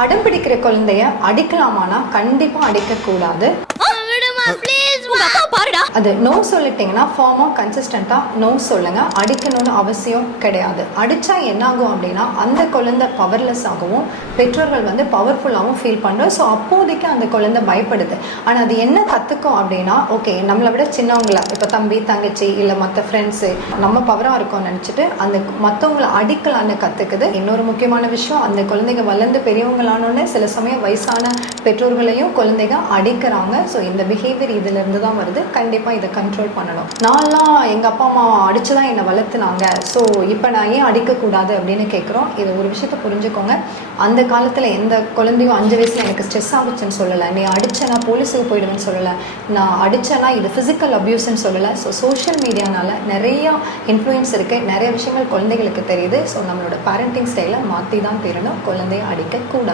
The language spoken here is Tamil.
அடம் பிடிக்கிற குழந்தைய அடிக்கலாமானா கண்டிப்பா அடிக்கக்கூடாது. அது நோ சொல்லிட்டீங்கன்னா ஃபார்மாக கன்சிஸ்டண்ட்டாக நோ சொல்லுங்க. அடிக்கணும்னு அவசியம் கிடையாது. அடித்தா என்ன ஆகும் அப்படின்னா அந்த குழந்தை பவர்லெஸ் ஆகவும் பெற்றோர்கள் வந்து பவர்ஃபுல்லாகவும் ஃபீல் பண்ணுறோம். ஸோ அப்போதைக்கு அந்த குழந்தை பயப்படுது. ஆனால் அது என்ன கற்றுக்கும் அப்படின்னா, ஓகே நம்மளை விட சின்னவங்கள இப்போ தம்பி தங்கச்சி இல்லை மற்ற ஃப்ரெண்ட்ஸு நம்ம பவராக இருக்கோம்னு நினச்சிட்டு அந்த மற்றவங்களை அடிக்கலான்னு கற்றுக்குது. இன்னொரு முக்கியமான விஷயம், அந்த குழந்தைங்க வளர்ந்து பெரியவங்களானோடனே சில சமயம் வயசான பெற்றோர்களையும் குழந்தைங்க அடிக்கிறாங்க. ஸோ இந்த பிஹேவியர் இதிலிருந்து தான் வருது. கண்டிப்பாக இதை கண்ட்ரோல் பண்ணணும். நான்லாம் எங்கள் அப்பா அம்மா அடித்து தான் என்னை வளர்த்துனாங்க, ஸோ இப்போ நான் ஏன் அடிக்கக்கூடாது அப்படின்னு கேட்குறோம். இது ஒரு விஷயத்தை புரிஞ்சுக்கோங்க. அந்த காலத்தில் எந்த குழந்தையும் 5 வயசில் எனக்கு ஸ்ட்ரெஸ் ஆகுச்சுன்னு சொல்லலை, நீ அடித்தனா போலீஸுக்கு போயிடுவேன்னு சொல்லலை, நான் அடித்தனா இது ஃபிசிக்கல் அப்யூஸ்ன்னு சொல்லலை. ஸோ சோஷியல் மீடியானால் நிறையா இன்ஃப்ளூயன்ஸ் இருக்குது, நிறைய விஷயங்கள் குழந்தைகளுக்கு தெரியுது. ஸோ நம்மளோட பேரண்டிங் ஸ்டைலை மாற்றி தான் தீரணும். குழந்தைய அடிக்கக்கூடாது.